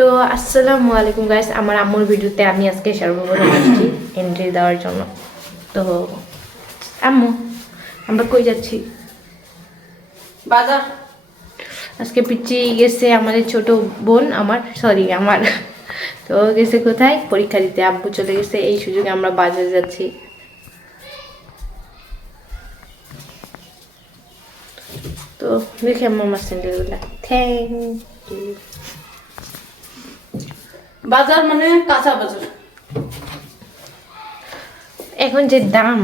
তো আসসালামু আলাইকুম গাইস আমার আম্মুর ভিডিওতে আমি আজকে সর্বপ্রথম আসছি এন্ট্রি দেওয়ার জন্য। তো আম্মু আমরা কই যাচ্ছি? বাজার। আজকে পিচ্ছি গেছে আমাদের ছোট বোন আমার সরি আমার। তো গেছে কোথায়? পরীক্ষা দিতে। আব্বু চলে গেছে এই সুযোগে আমরা বাজারে যাচ্ছি। তো দেখে আম্মু আমার স্যান্ডেলগুলা থ্যাংক ইউ বাজার মানে কাঁচা বাজার। এখন যে দাম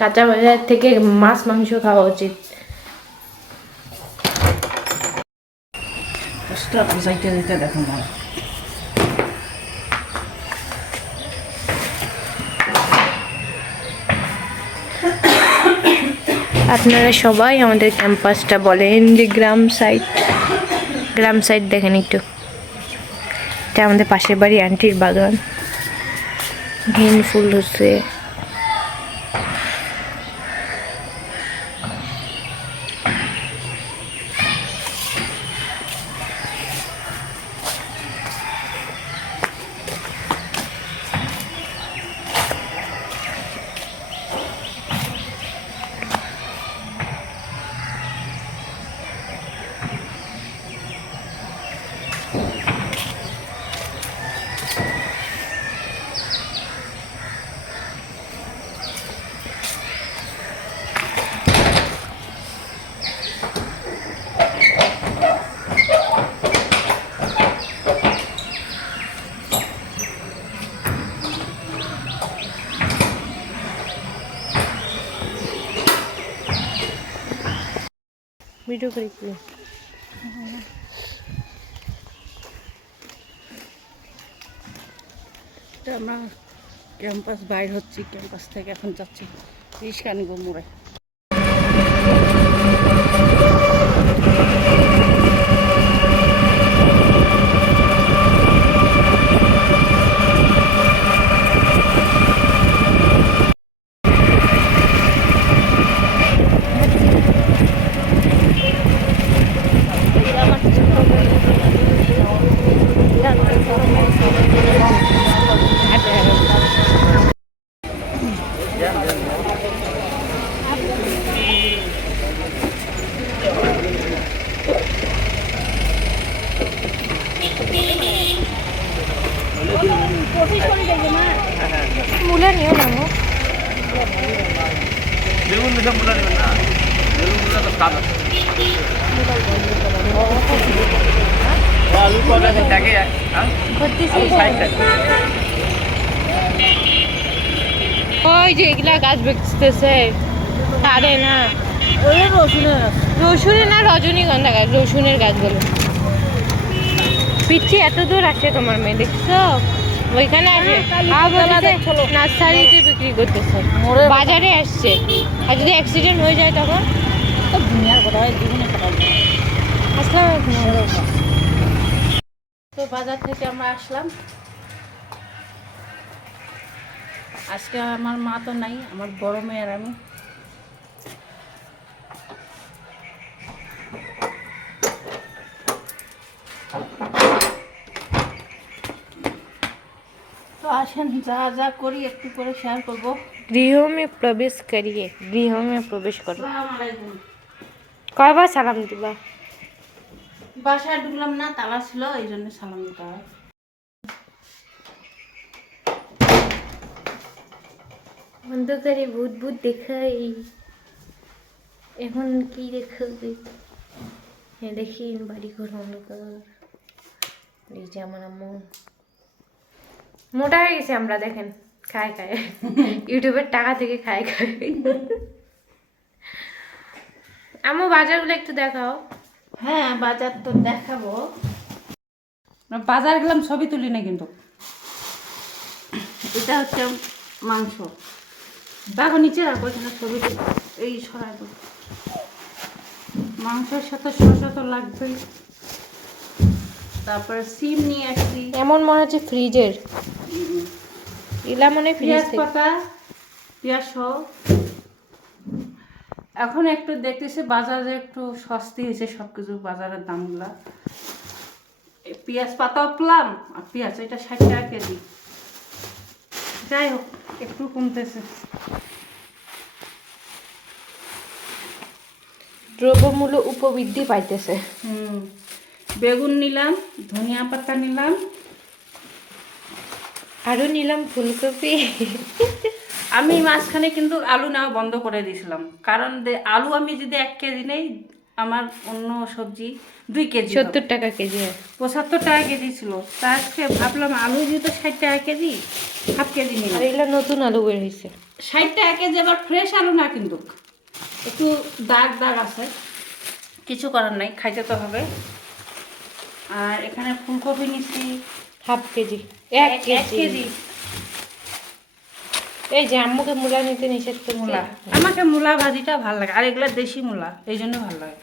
কাঁচা বাজার থেকে মাছ মাংস খাওয়া উচিত। বুঝাইতে দিতে দেখো মা। আপনারা সবাই আমাদের ক্যাম্পাসটা বলেন যে গ্রাম সাইড গ্রাম সাইড দেখেন একটু। এটা আমাদের পাশের বাড়ি আন্টির বাগান। গ্রিন ফুল হচ্ছে ভিডিও করে কি আমরা ক্যাম্পাস বাইর হচ্ছি ক্যাম্পাস থেকে এখন যাচ্ছি রিস্কা নিব মোড়ে মূলা নিও না গো। বেগুন মিশা মূলা নেবেন না। বেগুন মূলা তো স্বাদ আছে। আলু কটা থাকে হ্যাঁ? ষাট টাকা ওই যে এগুলা গাছ বেচতেছে। তারে না। রসুনের রসুনের না রজনীগন্ধা গাছ রসুনের গাছগুলো পিচ্ছি এত দূর আসে তোমার মেয়ে দেখছ? ওইখানে আর বলতেছে নার্সারিতে বিক্রি করতেছে। বাজারে আসছে। আর যদি অ্যাক্সিডেন্ট হয়ে যায় তখন? দুনিয়ার কথা হয় জীবনে কথা তো বাজার থেকে আমরা আসলাম। আজকে আমার মা তো নাই আমার বড় মেয়ের আমি। তো আসেন যা যা করি একটু করে শেয়ার করব। গৃহ মে প্রবেশ করিয়ে গৃহ মে প্রবেশ করো। কয়বার সালাম দিবা? বাসায় ঢুকলাম না তালা ছিল এই জন্য সালাম দিতে হয়। অন্ধকারে ভূত ভূত দেখাই। এখন কি দেখাবে? হ্যাঁ দেখি বাড়ি ঘর অন্ধকার। এই যে আমার আম্মু। মোটা হয়ে গেছে আমরা দেখেন। খায় খায়। ইউটিউবের টাকা থেকে খায় খায়। আম্মু বাজারগুলো একটু দেখাও। হ্যাঁ বাজার তো দেখাবো। বাজার গেলাম ছবি তুলি না কিন্তু। এটা হচ্ছে মাংস। দেখো নিচে রাখো এখানে ছবি এই সরাই দেবো মাংসের সাথে শসা তো লাগবেই। তারপরে সিম নিয়ে আসছি এমন মনে হচ্ছে ফ্রিজের। ইলা মনে পেঁয়াজ পাতা পেঁয়াজ সহ। এখন একটু দেখতেছি বাজারে একটু সস্তি হয়েছে সব কিছু বাজারের দামগুলা। পেঁয়াজ পাতাও পেলাম আর পেঁয়াজ এটা ষাট টাকা কেজি। যাই হোক একটু কমতেছে। দ্রব্যমূল্য উপবৃদ্ধি পাইতেছে। হুম। বেগুন নিলাম ধনিয়া পাতা নিলাম আরও নিলাম ফুলকপি। আমি মাঝখানে কিন্তু আলু নেওয়া বন্ধ করে দিয়েছিলাম। কারণ আলু আমি যদি এক কেজি নেই আমার অন্য সবজি দুই কেজি সত্তর টাকা কেজি পঁচাত্তর টাকা কেজি ছিল। তা আজকে ভাবলাম আলু যেহেতু ষাট টাকা কেজি হাফ কেজি আর নিলাম এগুলো নতুন আলু বের হয়েছে ষাট টাকা কেজি আবার ফ্রেশ আলু না কিন্তু। একটু দাগ দাগ আছে। কিছু করার নাই খাইতে তো হবে। আর এখানে ফুলকপি নিচ্ছি হাফ কেজি এক কেজি। এই যে আম্মুকে মূলা নিতে নিষেধ করছে মূলা। আমাকে মূলা ভাজিটা ভালো লাগে আর এগুলো দেশি মূলা এই জন্য ভালো লাগে।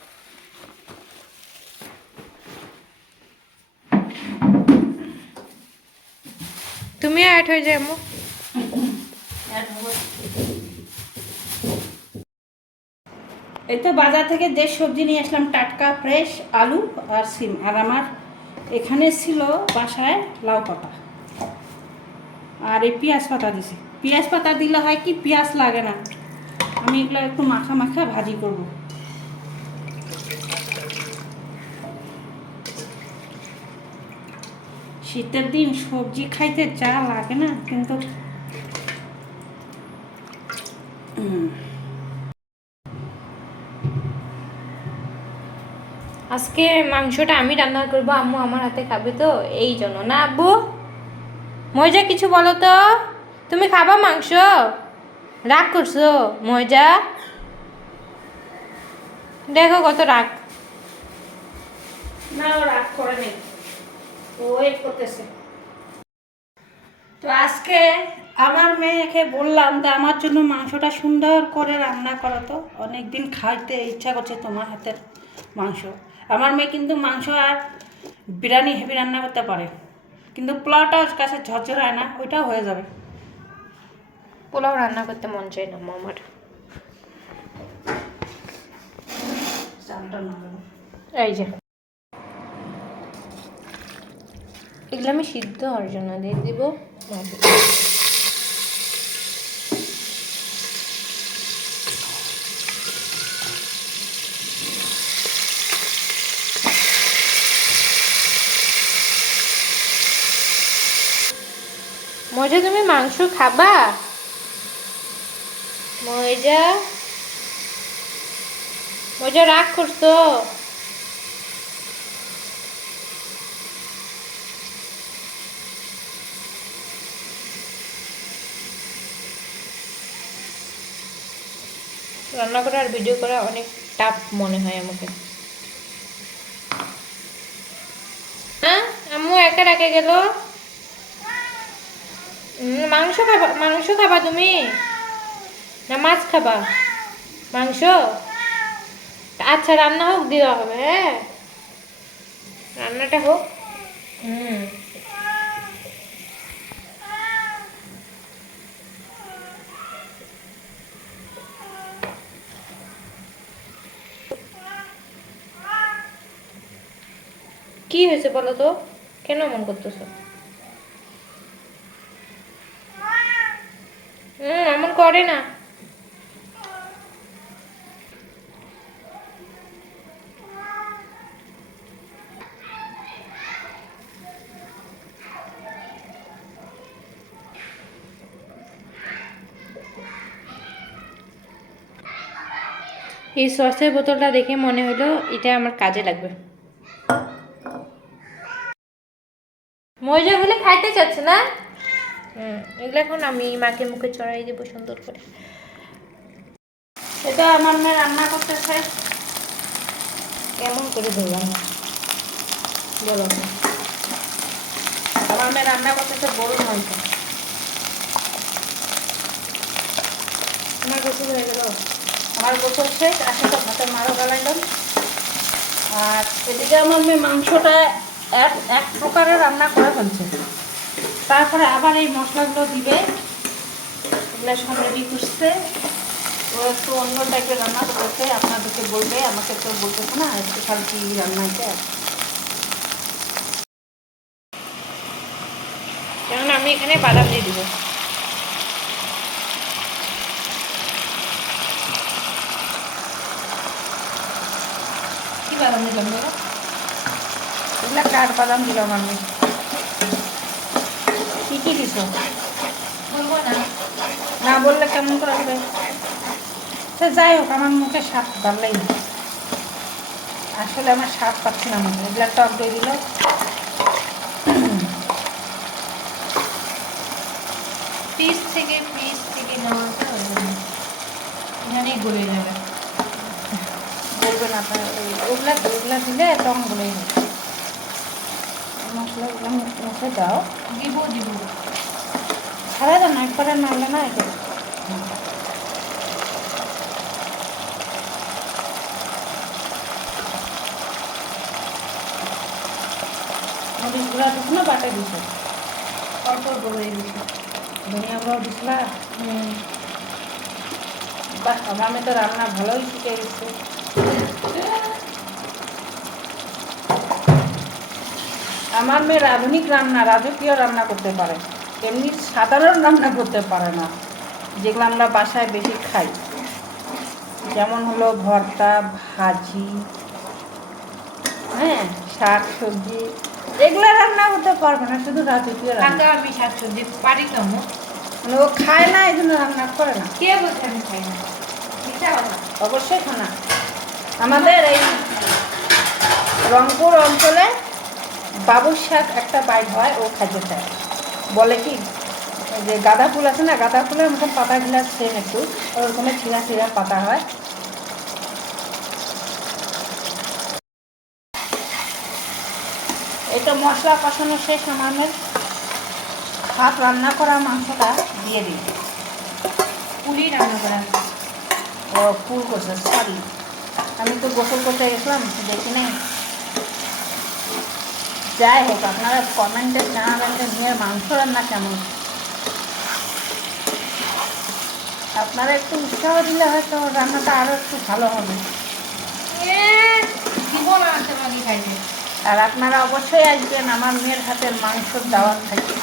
তুমিও অ্যাড হয়ে যায় আম্মু। এই তো বাজার থেকে যে সবজি নিয়ে আসলাম টাটকা ফ্রেশ আলু আর সিম আর আমার এখানে ছিল বাসায় লাউ পাতা। আর এই পেঁয়াজ পাতা দিছি। পেঁয়াজ পাতা দিলে হয় কি, পেঁয়াজ লাগে না। আমি এগুলো একটু মাখা মাখা ভাজি করব। শীতের দিন সবজি খাইতে চা লাগে না, কিন্তু হুম আজকে মাংসটা আমি রান্না করব আম্মু আমার হাতে খাবে তো এই জন্য। না আব্বু? মজা কিছু বলো তো। তুমি খাবা মাংস? রাগ করছ মজা দেখো কত রাগ। না ও রাগ করে নেই। ওয়েট করতেছে। তো আজকে আমার মেয়েকে বললাম যে আমার জন্য মাংসটা সুন্দর করে রান্না করো তো অনেকদিন খাইতে ইচ্ছা করছে তোমার হাতের মাংস। আমার মেয়ে কিন্তু মাংস আর বিরিয়ানি হেভি রান্না করতে পারে। কিন্তু পোলাওটা ওর কাছে ঝরঝর হয় না ওইটাও হয়ে যাবে। পোলাও রান্না করতে মন চাই না হলে। এই যে। এগুলো আমি সিদ্ধ হওয়ার জন্য দিয়ে দিব। মজা, তুমি মাংস খাবা? মজা? মজা, রাগ করছ? রান্না করা আর ভিডিও করা অনেক টাফ মনে হয় আমাকে। হ্যাঁ আম্মু একা ডাকে গেল? মাংস খাবা মাংস খাবা তুমি? না মাছ খাবা। মাংস? আচ্ছা রান্না হোক, দেওয়া হবে হ্যাঁ? রান্নাটা হোক। হুম। কি হয়েছে বলো তো? কেন মন করতেছ হুম এমন করে না। এই সসের বোতলটা দেখে মনে হলো এটা আমার কাজে লাগবে। মজা হলে খাইতে চাচ্ছে না? এগুলো এখন আমি মাকে মুখে চড়াই দেবো সুন্দর করে। এটা আমার মেয়ে রান্না করতেছে। কেমন করে ধরলাম? বলো আমার মেয়ে রান্না করতেছে গরুর মাংস। আমার গোসল হয়ে গেল। আমার গোসল শেষ আসে তো ভাতের মারও গালাইলাম আর এদিকে আমার মেয়ে মাংসটা এক এক প্রকারের রান্না করে ফেলছে। তারপরে আবার এই মশলাগুলো দিবে। এগুলো সব রেডি করছে। ও একটু অন্য টাইপের রান্না করেছে। আপনাদেরকে বলবে, আমাকে তো বলতেছে না স্পেশাল কি রান্না এটা। আমি এখানে বাদাম দিয়ে দিব। কি বাদাম দিলাম এগুলা কাঠ বাদাম দিলাম আমি। কি দিছ? বলব না। না বললে কেমন করে হবে? সে যাই হোক, আমার মুখে স্বাদ ভালোই না আসলে আমার স্বাদ পাচ্ছি না মুখে। এগুলা টক দিয়ে দিল। পিস থেকে পিস থেকে নেওয়াটা এখানেই গলে যাবে। বলবেন আপনার ওগুলা ওগুলা দিলে টক বলেই হবে মশলাগুলো মুখে দাও। দিব দিব। ছাড়া দাও না একবারে নাড়লে না এটা? মরিচ গুঁড়া দিস না বাটে দিস অল্প গলে দিছি। ধনিয়া গুঁড়ো দিস না? আমি তো রান্না ভালোই শিখে গেছি। আমার মেয়ে আধুনিক রান্না রাজকীয় রান্না করতে পারে। এমনি সাধারণ রান্না করতে পারে না যেগুলো আমরা বাসায় বেশি খাই। যেমন হলো ভর্তা ভাজি হ্যাঁ শাক সবজি এগুলো রান্না করতে পারবে না শুধু রাজকীয় রান্না। আমি শাকসবজি পারি কেমন মানে ও খায় না এই জন্য রান্না করে না। কে বলছে আমি খাই না? অবশ্যই খানা। আমাদের এই রংপুর অঞ্চলে বাবুর শাক একটা বাইট হয়, ও খাইতে চায় বলে কি যে গাঁদা ফুল আছে না, গাঁদা ফুলের মতন পাতাগুলো সেম একটু ওরকম ছিঁড়া ছিঁড়া পাতা হয়। এটা মশলা কষানো শেষ, আমাদের ভাত রান্না করা মাংসটা দিয়ে দিই। পুলি রান্না করা। ও ফুল করছে সরি আমি তো গোসল করতে গেছিলাম, দেখি নাই। যাই হোক আপনারা কমেন্টে জানাবেন যে মেয়ের মাংস রান্না কেমন? আপনারা একটু উৎসাহ দিলে হয়তো রান্নাটা আরও একটু ভালো হবে। আর আপনারা অবশ্যই আসবেন আমার মেয়ের হাতের মাংস দাওয়াত থাকে।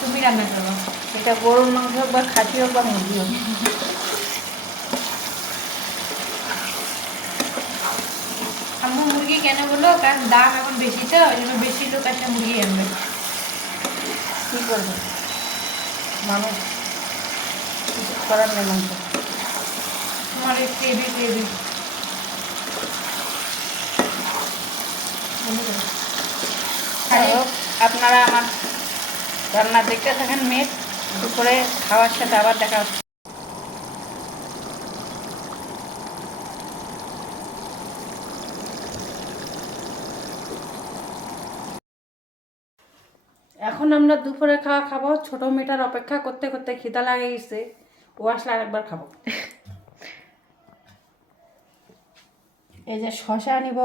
তুমি রান্না করো। সেটা গরুর মাংস হোক বা খাসি হোক বা মুরগি হোক আম্মু মুরগি কেন বলল কারণ দাম এখন বেশি তো ওই জন্য বেশি লোক আসে মুরগি আনবে। কী করবে? মানুষ। কিছু করার নেই গ্রেভি গ্রেভি যাই হোক, আপনারা আমার রান্না দেখতে থাকেন মেয়ে দুপুরে খাওয়ার সাথে আবার দেখা হচ্ছে এখন আমরা দুপুরে খাওয়া খাব। ছোট মেয়েটার অপেক্ষা করতে করতে খিদা লাগে গেছে ও আসলে আরেকবার খাব। এই যে শশা নিব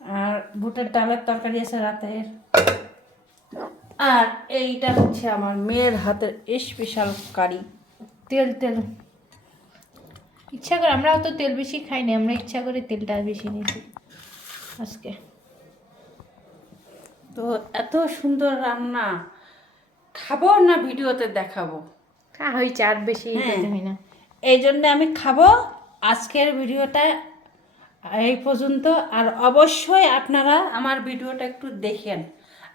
আর বুটের ডালের তরকারি আছে রাতের। আর এইটা হচ্ছে আমার মেয়ের হাতের স্পেশাল কারি। তেল তেল। ইচ্ছা করে আমরা অত তেল বেশি খাই না আমরা ইচ্ছা করে তেলটা বেশি নিয়েছি আজকে। তো এত সুন্দর রান্না। খাব না ভিডিওতে দেখাবো? হ্যাঁ হয়েছে আর বেশি হ্যাঁ। হয় না। এই জন্য আমি খাব। আজকের ভিডিওটা এই পর্যন্ত। আর অবশ্যই আপনারা আমার ভিডিওটা একটু দেখেন।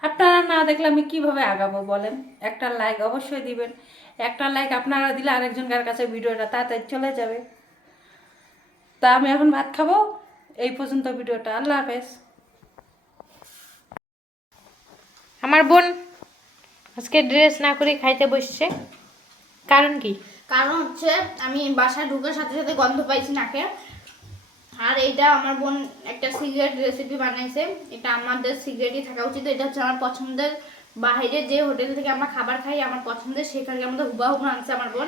আপনারা না দেখলে আমি কীভাবে আগাবো বলেন? একটা লাইক অবশ্যই দিবেন। একটা লাইক আপনারা দিলে আরেকজনকার কাছে ভিডিওটা তাড়াতাড়ি চলে যাবে। তা আমি এখন ভাত খাব। এই পর্যন্ত ভিডিওটা। আল্লাহ হাফেজ। আমার বোন আজকে ড্রেস না করে খাইতে বসছে। কারণ কি? কারণ হচ্ছে আমি বাসায় ঢুকার সাথে সাথে গন্ধ পাইছি নাকে। আর এইটা আমার বোন একটা সিগারেট রেসিপি বানাইছে। এটা আমাদের সিগারেটই থাকা উচিত। এটা হচ্ছে আমার পছন্দের বাইরে যে হোটেল থেকে আমরা খাবার খাই, আমার পছন্দের, সেখানে আমাদের হুবাহুব আনছে আমার বোন।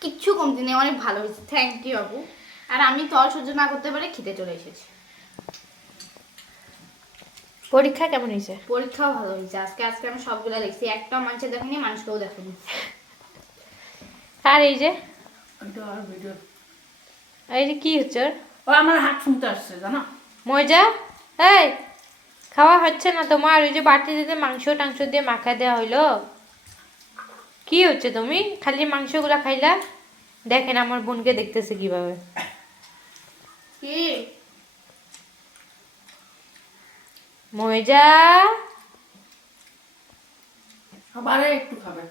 কিচ্ছু কমতি নেই, অনেক ভালো হয়েছে। থ্যাংক ইউ আপু। আর আমি তল সহ্য না করতে পারে, খেতে চলে এসেছি। পরীক্ষা কেমন হয়েছে? পরীক্ষাও ভালো হয়েছে। আজকে আজকে আমি সবগুলো দেখছি। একটা মানুষের দেখেনি মানুষকেও দেখেনি। আর এই যে? এই যে কি হচ্ছে ও আমার হাত শুনতে আসছে জানো? মজা? এই খাওয়া হচ্ছে না তোমার? ওই যে বাটিতে মাংস টাংস দিয়ে মাখা দেওয়া হইল। কি হচ্ছে তুমি? খালি মাংসগুলা খাইলা? দেখেন আমার বোনকে দেখতেছে কীভাবে। কি? মজা আবার একটু খাবে।